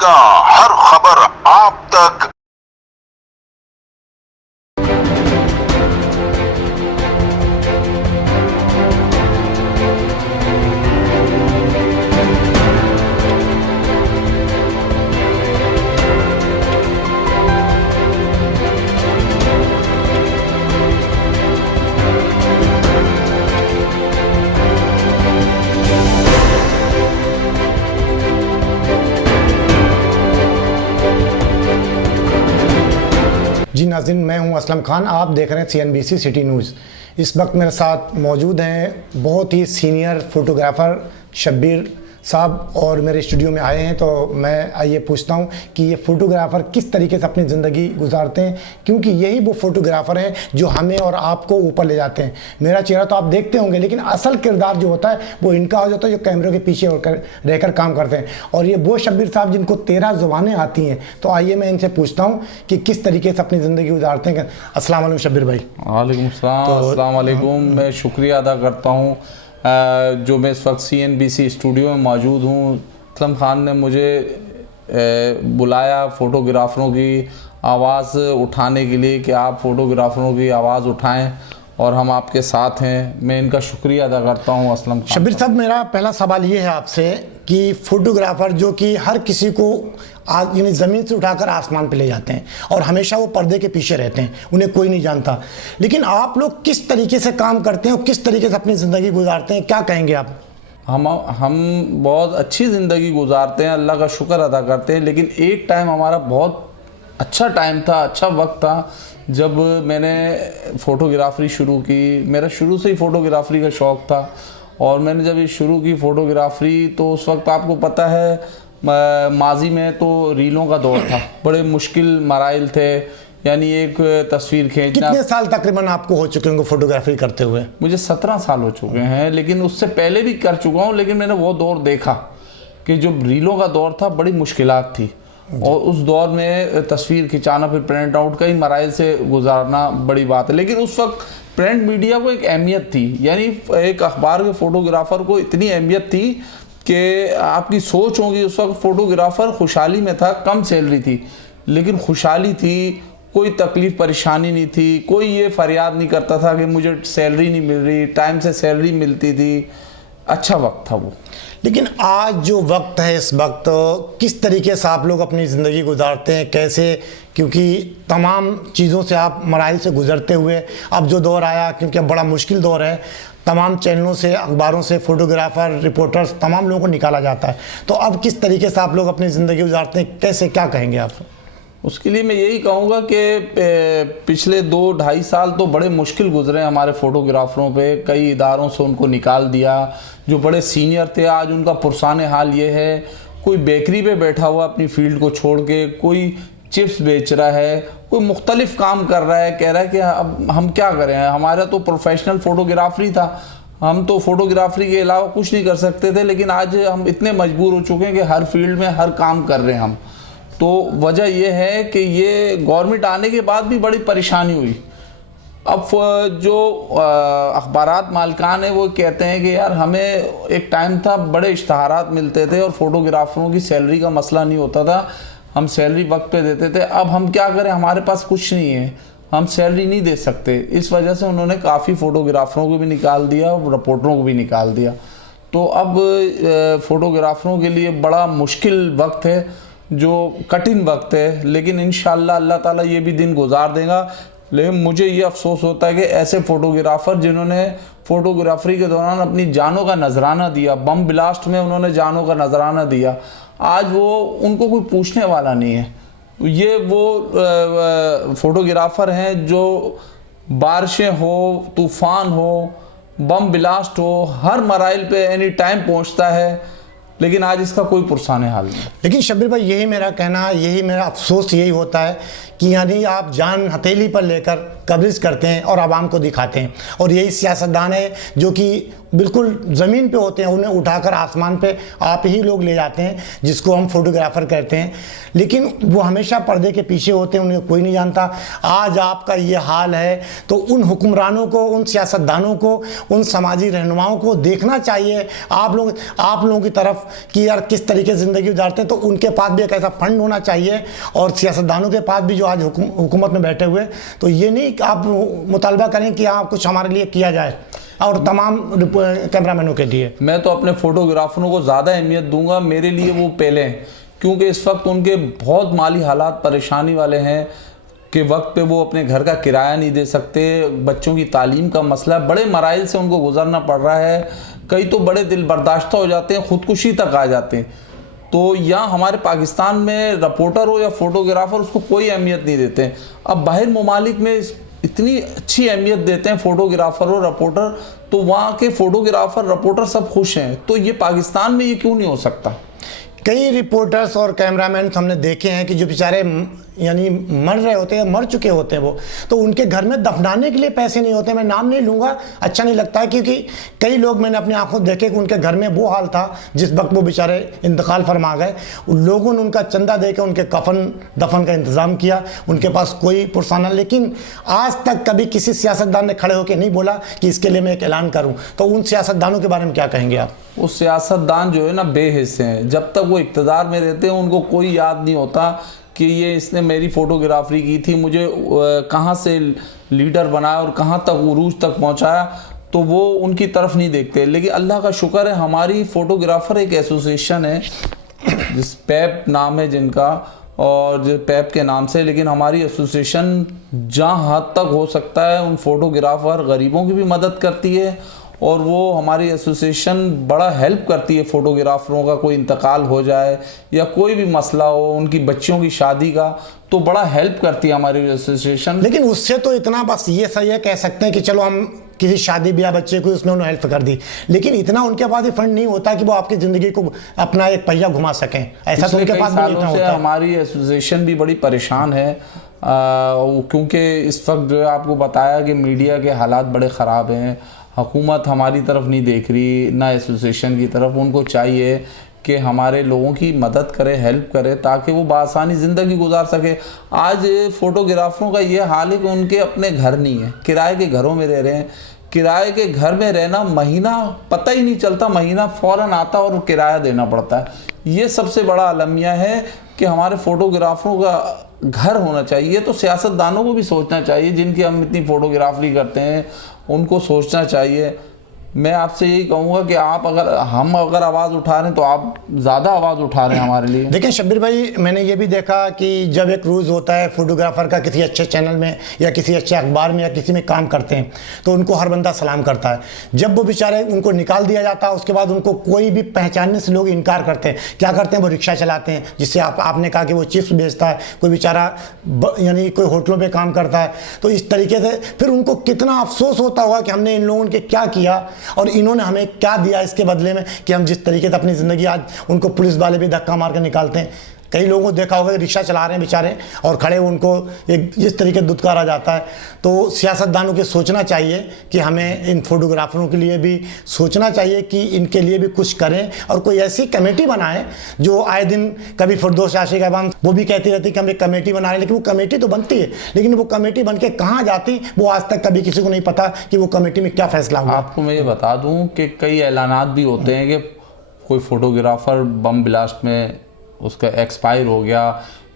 पहुंचेगा हर खबर आप तक। जी नाज़रीन, मैं हूं असलम खान। आप देख रहे हैं CNBC सिटी न्यूज़। इस वक्त मेरे साथ मौजूद हैं बहुत ही सीनियर फोटोग्राफ़र शब्बीर साहब और मेरे स्टूडियो में आए हैं। तो मैं आइए पूछता हूं कि ये फ़ोटोग्राफ़र किस तरीके से अपनी ज़िंदगी गुजारते हैं, क्योंकि यही वो फ़ोटोग्राफ़र हैं जो हमें और आपको ऊपर ले जाते हैं। मेरा चेहरा तो आप देखते होंगे, लेकिन असल किरदार जो होता है वो इनका हो जाता है, जो कैमरे के पीछे रहकर काम करते हैं। और ये वो शब्बीर साहब जिनको 13 ज़ुबानें आती हैं। तो आइए मैं इनसे पूछता हूँ कि किस तरीके से अपनी ज़िंदगी गुजारते हैं। अस्सलाम वालेकुम शब्बीर भाई। वालेकुम सलाम। अस्सलाम वालेकुम। मैं शुक्रिया अदा करता हूँ जो मैं इस वक्त CNBC स्टूडियो में मौजूद हूँ। असलम खान ने मुझे बुलाया फ़ोटोग्राफ़रों की आवाज़ उठाने के लिए कि आप फ़ोटोग्राफ़रों की आवाज़ उठाएं और हम आपके साथ हैं। मैं इनका शुक्रिया अदा करता हूँ असलम खान। शब्बीर साहब, मेरा पहला सवाल ये है आपसे कि फ़ोटोग्राफ़र जो कि हर किसी को यानी ज़मीन से उठाकर आसमान पे ले जाते हैं और हमेशा वो पर्दे के पीछे रहते हैं, उन्हें कोई नहीं जानता, लेकिन आप लोग किस तरीके से काम करते हैं और किस तरीके से अपनी ज़िंदगी गुजारते हैं, क्या कहेंगे आप? हम बहुत अच्छी ज़िंदगी गुजारते हैं, अल्लाह का शुक्र अदा करते हैं। लेकिन एक टाइम हमारा बहुत अच्छा टाइम था, अच्छा वक्त था जब मैंने फ़ोटोग्राफ़री शुरू की। मेरा शुरू से ही फ़ोटोग्राफ़री का शौक़ था और मैंने जब ये शुरू की फ़ोटोग्राफ़री तो उस वक्त आपको पता है माजी में तो रीलों का दौर था, बड़े मुश्किल मराइल थे। यानी एक तस्वीर खींचना। कितने साल तकरीबन आपको हो चुके होंगे फ़ोटोग्राफ़ी करते हुए? मुझे 17 साल हो चुके हैं, लेकिन उससे पहले भी कर चुका हूँ। लेकिन मैंने वो दौर देखा कि जो रीलों का दौर था बड़ी मुश्किलात थी और उस दौर में तस्वीर खिंचाना, फिर प्रिंट आउट, कई मराइल से गुजारना बड़ी बात है। लेकिन उस वक्त प्रिंट मीडिया को एक अहमियत थी, यानी एक अखबार के फ़ोटोग्राफ़र को इतनी अहमियत थी कि आपकी सोच होगी उस वक्त फ़ोटोग्राफ़र खुशहाली में था, कम सैलरी थी लेकिन खुशहाली थी, कोई तकलीफ़ परेशानी नहीं थी, कोई ये फरियाद नहीं करता था कि मुझे सैलरी नहीं मिल रही, टाइम से सैलरी मिलती थी। अच्छा वक्त था वो। लेकिन आज जो वक्त है, इस वक्त किस तरीके से आप लोग अपनी ज़िंदगी गुजारते हैं, कैसे? क्योंकि तमाम चीज़ों से आप मराइल से गुज़रते हुए अब जो दौर आया, क्योंकि अब बड़ा मुश्किल दौर है, तमाम चैनलों से, अखबारों से फ़ोटोग्राफ़र, रिपोर्टर्स, तमाम लोगों को निकाला जाता है। तो अब किस तरीके से आप लोग अपनी ज़िंदगी गुजारते हैं, कैसे, क्या कहेंगे आप? उसके लिए मैं यही कहूँगा कि पिछले 2-2.5 साल तो बड़े मुश्किल गुजरे हमारे फ़ोटोग्राफ़रों पे। कई इदारों से उनको निकाल दिया, जो बड़े सीनियर थे आज उनका पुरसाने हाल ये है, कोई बेकरी पे बैठा हुआ अपनी फील्ड को छोड़ के, कोई चिप्स बेच रहा है, कोई मुख्तलिफ काम कर रहा है, कह रहा है कि अब हम क्या करें, हमारा तो प्रोफेशनल फ़ोटोग्राफ़री था, हम तो फ़ोटोग्राफ़री के अलावा कुछ नहीं कर सकते थे। लेकिन आज हम इतने मजबूर हो चुके हैं कि हर फील्ड में हर काम कर रहे हैं हम। तो वजह यह है कि ये गवर्नमेंट आने के बाद भी बड़ी परेशानी हुई। अब जो अखबारात मालिकान है वो कहते हैं कि यार हमें एक टाइम था बड़े इश्तहारात मिलते थे और फ़ोटोग्राफ़रों की सैलरी का मसला नहीं होता था, हम सैलरी वक्त पे देते थे। अब हम क्या करें, हमारे पास कुछ नहीं है, हम सैलरी नहीं दे सकते। इस वजह से उन्होंने काफ़ी फ़ोटोग्राफ़रों को भी निकाल दिया और रिपोर्टरों को भी निकाल दिया। तो अब फ़ोटोग्राफ़रों के लिए बड़ा मुश्किल वक्त है, जो कठिन वक्त है। लेकिन इंशाअल्लाह अल्लाह ताला ये भी दिन गुजार देगा। लेकिन मुझे ये अफसोस होता है कि ऐसे फ़ोटोग्राफ़र जिन्होंने फ़ोटोग्राफ़री के दौरान अपनी जानों का नजराना दिया, बम ब्लास्ट में उन्होंने जानों का नजराना दिया, आज वो उनको कोई पूछने वाला नहीं है। ये वो फ़ोटोग्राफ़र हैं जो बारिशें हो, तूफ़ान हो, बम ब्लास्ट हो, हर मराइल पे एनी टाइम पहुंचता है, लेकिन आज इसका कोई पुरसाने हाल नहीं। लेकिन शब्बीर भाई, यही मेरा कहना, यही मेरा अफसोस यही होता है कि यानी आप जान हथेली पर लेकर कवरेज करते हैं और आवाम को दिखाते हैं, और यही सियासतदान है जो कि बिल्कुल ज़मीन पे होते हैं, उन्हें उठाकर आसमान पे आप ही लोग ले जाते हैं, जिसको हम फोटोग्राफर कहते हैं, लेकिन वो हमेशा पर्दे के पीछे होते हैं, उन्हें कोई नहीं जानता। आज आपका ये हाल है तो उन हुक्मरानों को, उन सियासतदानों को, उन समाजी रहनुमाओं को देखना चाहिए आप लोगों की तरफ कि यार किस तरीके से ज़िंदगी गुजारते हैं। तो उनके पास भी एक ऐसा फंड होना चाहिए और सियासतदानों के पास भी जो आज हुकूमत में बैठे हुए, तो ये नहीं आप मुतालबा करें कि हाँ कुछ हमारे लिए किया जाए और तमाम कैमरामैनों के लिए। मैं तो अपने फोटोग्राफरों को ज़्यादा अहमियत दूंगा, मेरे लिए वो पहले हैं, क्योंकि इस वक्त उनके बहुत माली हालात परेशानी वाले हैं कि वक्त पे वो अपने घर का किराया नहीं दे सकते, बच्चों की तालीम का मसला है, बड़े मराइल से उनको गुजरना पड़ रहा है, कई तो बड़े दिल बर्दाश्त हो जाते हैं, ख़ुदकुशी तक आ जाते हैं। तो यहाँ हमारे पाकिस्तान में रिपोर्टर हो या फोटोग्राफर उसको कोई अहमियत नहीं देते हैं। अब बाहर ममालिक में इतनी अच्छी अहमियत देते हैं फोटोग्राफर और रिपोर्टर, तो वहाँ के फोटोग्राफर रिपोर्टर सब खुश हैं, तो ये पाकिस्तान में ये क्यों नहीं हो सकता? कई रिपोर्टर्स और कैमरामैन हमने देखे हैं कि जो बेचारे यानी मर रहे होते हैं, मर चुके होते हैं वो, तो उनके घर में दफनाने के लिए पैसे नहीं होते। मैं नाम नहीं लूँगा, अच्छा नहीं लगता है, क्योंकि कई लोग मैंने अपनी आंखों देखे कि उनके घर में वो हाल था जिस वक्त वो बेचारे इंतकाल फरमा गए, उन लोगों ने उनका चंदा देकर उनके कफन दफन का इंतज़ाम किया, उनके पास कोई पुरसाना, लेकिन आज तक कभी किसी सियासतदान ने खड़े होकर नहीं बोला कि इसके लिए मैं एक ऐलान करूँ। तो उन सियासतदानों के बारे में क्या कहेंगे आप? वो सियासतदान जो है ना बेहिस्से हैं, जब तक वो इक़्तिदार में रहते हैं उनको कोई याद नहीं होता कि ये इसने मेरी फ़ोटोग्राफरी की थी, मुझे कहाँ से लीडर बनाया और कहाँ तक उरूज तक पहुँचाया, तो वो उनकी तरफ नहीं देखते। लेकिन अल्लाह का शुक्र है हमारी फ़ोटोग्राफ़र एक एसोसिएशन है जिस पैप नाम है जिनका, और जो पैप के नाम से, लेकिन हमारी एसोसिएशन जहाँ हद तक हो सकता है उन फोटोग्राफ़र गरीबों की भी मदद करती है, और वो हमारी एसोसिएशन बड़ा हेल्प करती है फोटोग्राफरों का, कोई इंतकाल हो जाए या कोई भी मसला हो, उनकी बच्चियों की शादी का, तो बड़ा हेल्प करती है हमारी एसोसिएशन। लेकिन उससे तो इतना बस ये सही है कह सकते हैं कि चलो हम किसी शादी ब्याह बच्चे को उसमें उन्होंने हेल्प कर दी, लेकिन इतना उनके पास ही फंड नहीं होता कि वो आपकी ज़िंदगी को अपना एक पहिया घुमा सकें। ऐसा तो उनके पास नहीं होता है। हमारी एसोसिएशन भी बड़ी परेशान है, क्योंकि इस वक्त जो है आपको बताया कि मीडिया के हालात बड़े ख़राब हैं, हुकूमत हमारी तरफ नहीं देख रही ना एसोसिएशन की तरफ। उनको चाहिए कि हमारे लोगों की मदद करे, हेल्प करे, ताकि वो बासानी ज़िंदगी गुजार सके। आज फ़ोटोग्राफरों का ये हाल है कि उनके अपने घर नहीं है, किराए के घरों में रह रहे हैं। किराए के घर में रहना, महीना पता ही नहीं चलता, महीना फ़ौरन आता और किराया देना पड़ता है। ये सबसे बड़ा अलमिया है कि हमारे फ़ोटोग्राफरों का घर होना चाहिए। तो सियासतदानों को भी सोचना चाहिए, जिनकी हम इतनी फ़ोटोग्राफरी करते हैं उनको सोचना चाहिए। मैं आपसे यही कहूँगा कि हम अगर आवाज़ उठा रहे हैं तो आप ज़्यादा आवाज़ उठा रहे हैं हमारे लिए। देखिए शब्बीर भाई, मैंने ये भी देखा कि जब एक रोज़ होता है फोटोग्राफर का किसी अच्छे चैनल में या किसी अच्छे अखबार में या किसी में काम करते हैं, तो उनको हर बंदा सलाम करता है। जब वो बेचारे उनको निकाल दिया जाता है, उसके बाद उनको कोई भी पहचानने से लोग इनकार करते हैं। क्या करते हैं? वो रिक्शा चलाते हैं, जिससे आपने कहा कि वो चिप्स बेचता है, कोई बेचारा यानी कोई होटलों पर काम करता है। तो इस तरीके से फिर उनको कितना अफसोस होता होगा कि हमने इन लोगों के क्या किया और इन्होंने हमें क्या दिया इसके बदले में, कि हम जिस तरीके से अपनी ज़िंदगी, आज उनको पुलिस वाले भी धक्का मार कर निकालते हैं। कई लोगों को देखा होगा कि रिक्शा चला रहे हैं बेचारे और खड़े उनको एक जिस तरीके दुत्कारा जाता है। तो सियासतदानों के सोचना चाहिए कि हमें इन फोटोग्राफरों के लिए भी सोचना चाहिए कि इनके लिए भी कुछ करें, और कोई ऐसी कमेटी बनाएं जो आए दिन, कभी फिरदौस आशिक अहबान वो भी कहती रहती कि हम एक कमेटी बना रहे हैं, लेकिन वो कमेटी तो बनती है, लेकिन वो कमेटी बन के कहाँ जाती वो आज तक कभी किसी को नहीं पता कि वो कमेटी में क्या फैसला हुआ। आपको मैं ये बता दूँ कि कई ऐलानात भी होते हैं कि कोई फोटोग्राफर बम ब्लास्ट में उसका एक्सपायर हो गया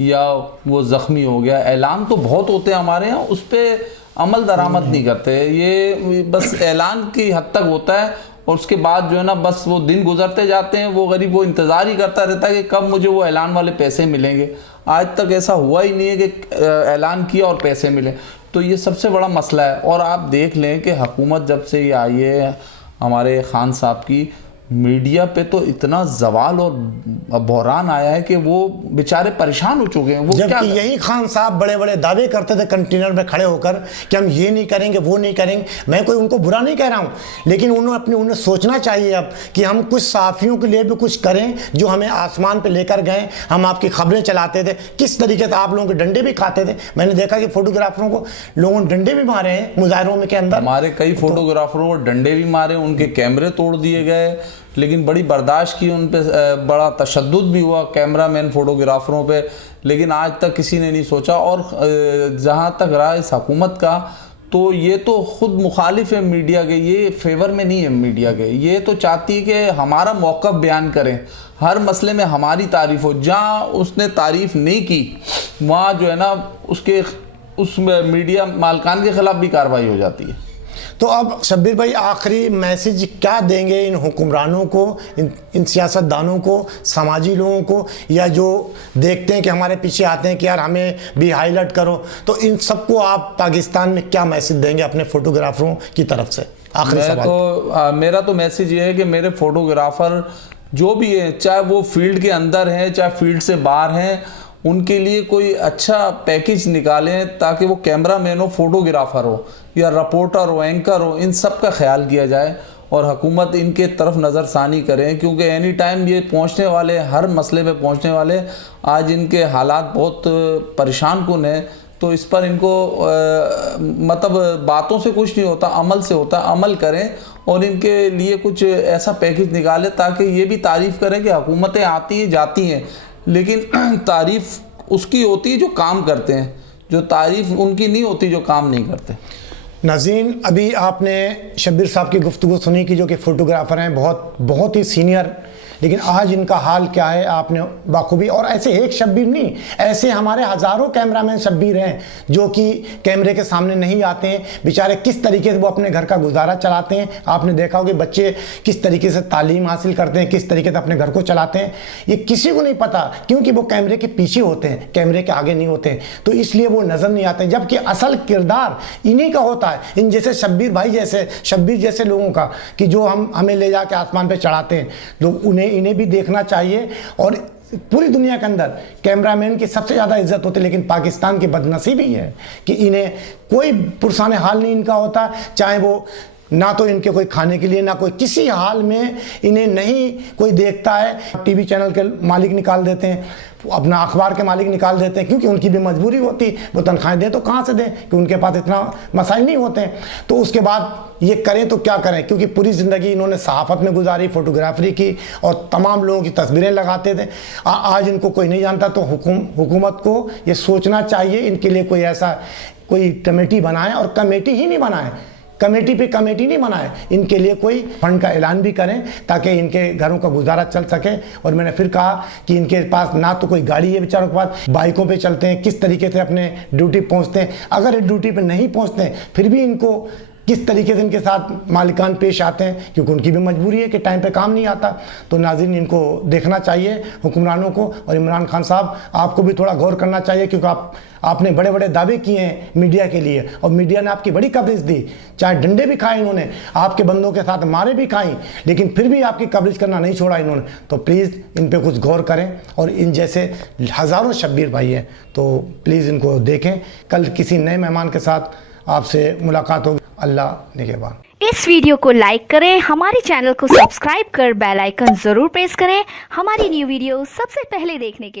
या वो ज़ख्मी हो गया, ऐलान तो बहुत होते हैं हमारे यहाँ, उस पर अमल दरामद नहीं करते। ये बस ऐलान की हद तक होता है और उसके बाद जो है ना बस वो दिन गुजरते जाते हैं, वो गरीब वो इंतज़ार ही करता रहता है कि कब मुझे वो ऐलान वाले पैसे मिलेंगे। आज तक ऐसा हुआ ही नहीं है कि ऐलान किया और पैसे मिले। तो ये सबसे बड़ा मसला है। और आप देख लें कि हुकूमत जब से ये आई है हमारे खान साहब की, मीडिया पे तो इतना जवाल और बहरान आया है कि वो बेचारे परेशान हो चुके हैं। वो क्या जबकि यही खान साहब बड़े बड़े दावे करते थे कंटेनर में खड़े होकर कि हम ये नहीं करेंगे वो नहीं करेंगे। मैं कोई उनको बुरा नहीं कह रहा हूँ, लेकिन उन्हें सोचना चाहिए अब कि हम कुछ सहाफ़ियों के लिए भी कुछ करें जो हमें आसमान पे लेकर गए। हम आपकी खबरें चलाते थे, किस तरीके से आप लोगों के डंडे भी खाते थे। मैंने देखा कि फोटोग्राफरों को लोगों ने डंडे भी मारे हैं मुजाहरों में के अंदर। हमारे कई फोटोग्राफरों को डंडे भी मारे, उनके कैमरे तोड़ दिए गए, लेकिन बड़ी बर्दाश्त की, उन पे बड़ा तशद्दुद भी हुआ कैमरामैन फोटोग्राफरों पे, लेकिन आज तक किसी ने नहीं सोचा। और जहाँ तक रहा इस हुकूमत का, तो ये तो खुद मुखालिफ है मीडिया के, ये फेवर में नहीं है मीडिया के। ये तो चाहती है कि हमारा मौक़िफ़ बयान करें, हर मसले में हमारी तारीफ़ हो। जहाँ उसने तारीफ़ नहीं की वहाँ जो है ना उस मीडिया मालकान के ख़िलाफ़ भी कार्रवाई हो जाती है। तो अब शब्बीर भाई आखिरी मैसेज क्या देंगे इन हुक्मरानों को, इन सियासतदानों को, समाजी लोगों को, या जो देखते हैं कि हमारे पीछे आते हैं कि यार हमें भी हाईलाइट करो, तो इन सबको आप पाकिस्तान में क्या मैसेज देंगे अपने फोटोग्राफरों की तरफ से? आखिरी सवाल। मेरा तो मैसेज ये है कि मेरे फोटोग्राफर जो भी है, चाहे वो फील्ड के अंदर हैं चाहे फील्ड से बाहर हैं, उनके लिए कोई अच्छा पैकेज निकालें ताकि वो कैमरामैन हो, फोटोग्राफर हो या रिपोर्टर हो, एंकर हो, इन सब का ख्याल किया जाए और हुकूमत इनके तरफ नज़रसानी करें, क्योंकि एनी टाइम ये पहुंचने वाले, हर मसले पे पहुंचने वाले। आज इनके हालात बहुत परेशान कुन हैं, तो इस पर इनको मतलब बातों से कुछ नहीं होता, अमल से होता। अमल करें और इनके लिए कुछ ऐसा पैकेज निकालें ताकि ये भी तारीफ़ करें कि हुकूमतें आती हैं जाती हैं, लेकिन तारीफ़ उसकी होती है जो काम करते हैं, जो तारीफ़ उनकी नहीं होती जो काम नहीं करते। नाज़रीन, अभी आपने शब्बीर साहब की गुफ्तगू सुनी कि जो कि फ़ोटोग्राफ़र हैं, बहुत ही सीनियर, लेकिन आज इनका हाल क्या है आपने बाखूबी। और ऐसे एक शब्बीर नहीं, ऐसे हमारे हज़ारों कैमरामैन शब्बीर हैं जो कि कैमरे के सामने नहीं आते हैं। बेचारे किस तरीके से वो अपने घर का गुजारा चलाते हैं। आपने देखा होगा बच्चे किस तरीके से तालीम हासिल करते हैं, किस तरीके से अपने घर को चलाते हैं, ये किसी को नहीं पता, क्योंकि वो कैमरे के पीछे होते हैं, कैमरे के आगे नहीं होते हैं, तो इसलिए वो नज़र नहीं आते हैं। जबकि असल किरदार इन्हीं का होता है, इन जैसे शब्बीर भाई जैसे, शब्बीर जैसे लोगों का, कि जो हमें ले जाके आसमान पर चढ़ाते हैं। लोग इन्हें भी देखना चाहिए। और पूरी दुनिया के अंदर कैमरामैन की सबसे ज़्यादा इज्जत होती है, लेकिन पाकिस्तान की बदनसीबी है कि इन्हें कोई पुरसाने हाल नहीं इनका होता, चाहे वो ना तो इनके कोई खाने के लिए, ना कोई किसी हाल में इन्हें नहीं कोई देखता है। टीवी चैनल के मालिक निकाल देते हैं, अपना अखबार के मालिक निकाल देते हैं, क्योंकि उनकी भी मजबूरी होती है, वो तनख्वाहें दें तो कहाँ से दें, कि उनके पास इतना मसाइल नहीं होते हैं। तो उसके बाद ये करें तो क्या करें, क्योंकि पूरी ज़िंदगी इन्होंने सहाफ़त में गुजारी, फ़ोटोग्राफरी की और तमाम लोगों की तस्वीरें लगाते थे। आज इनको कोई नहीं जानता। तो हुकूमत को ये सोचना चाहिए, इनके लिए कोई ऐसा कोई कमेटी बनाए, और कमेटी ही नहीं बनाए, कमेटी पे कमेटी नहीं बनाए, इनके लिए कोई फंड का ऐलान भी करें ताकि इनके घरों का गुजारा चल सके। और मैंने फिर कहा कि इनके पास ना तो कोई गाड़ी है बेचारों के पास, बाइकों पे चलते हैं, किस तरीके से अपने ड्यूटी पहुंचते हैं। अगर ड्यूटी पे नहीं पहुंचते हैं फिर भी इनको किस तरीके से इनके साथ मालिकान पेश आते हैं, क्योंकि उनकी भी मजबूरी है कि टाइम पे काम नहीं आता। तो नाज़रीन, इनको देखना चाहिए हुक्मरानों को। और इमरान खान साहब, आपको भी थोड़ा गौर करना चाहिए, क्योंकि आपने बड़े बड़े दावे किए हैं मीडिया के लिए, और मीडिया ने आपकी बड़ी कवरेज दी, चाहे डंडे भी खाए इन्होंने, आपके बंदों के साथ मारे भी खाई, लेकिन फिर भी आपकी कवरेज करना नहीं छोड़ा इन्होंने। तो प्लीज़ इन पे कुछ गौर करें, और इन जैसे हज़ारों शब्बीर भाई हैं, तो प्लीज़ इनको देखें। कल किसी नए मेहमान के साथ आपसे मुलाकात होगी। अल्लाह निगहबान। इस वीडियो को लाइक करें, हमारे चैनल को सब्सक्राइब कर बेल आइकन जरूर प्रेस करें हमारी न्यू वीडियो सबसे पहले देखने के लिए।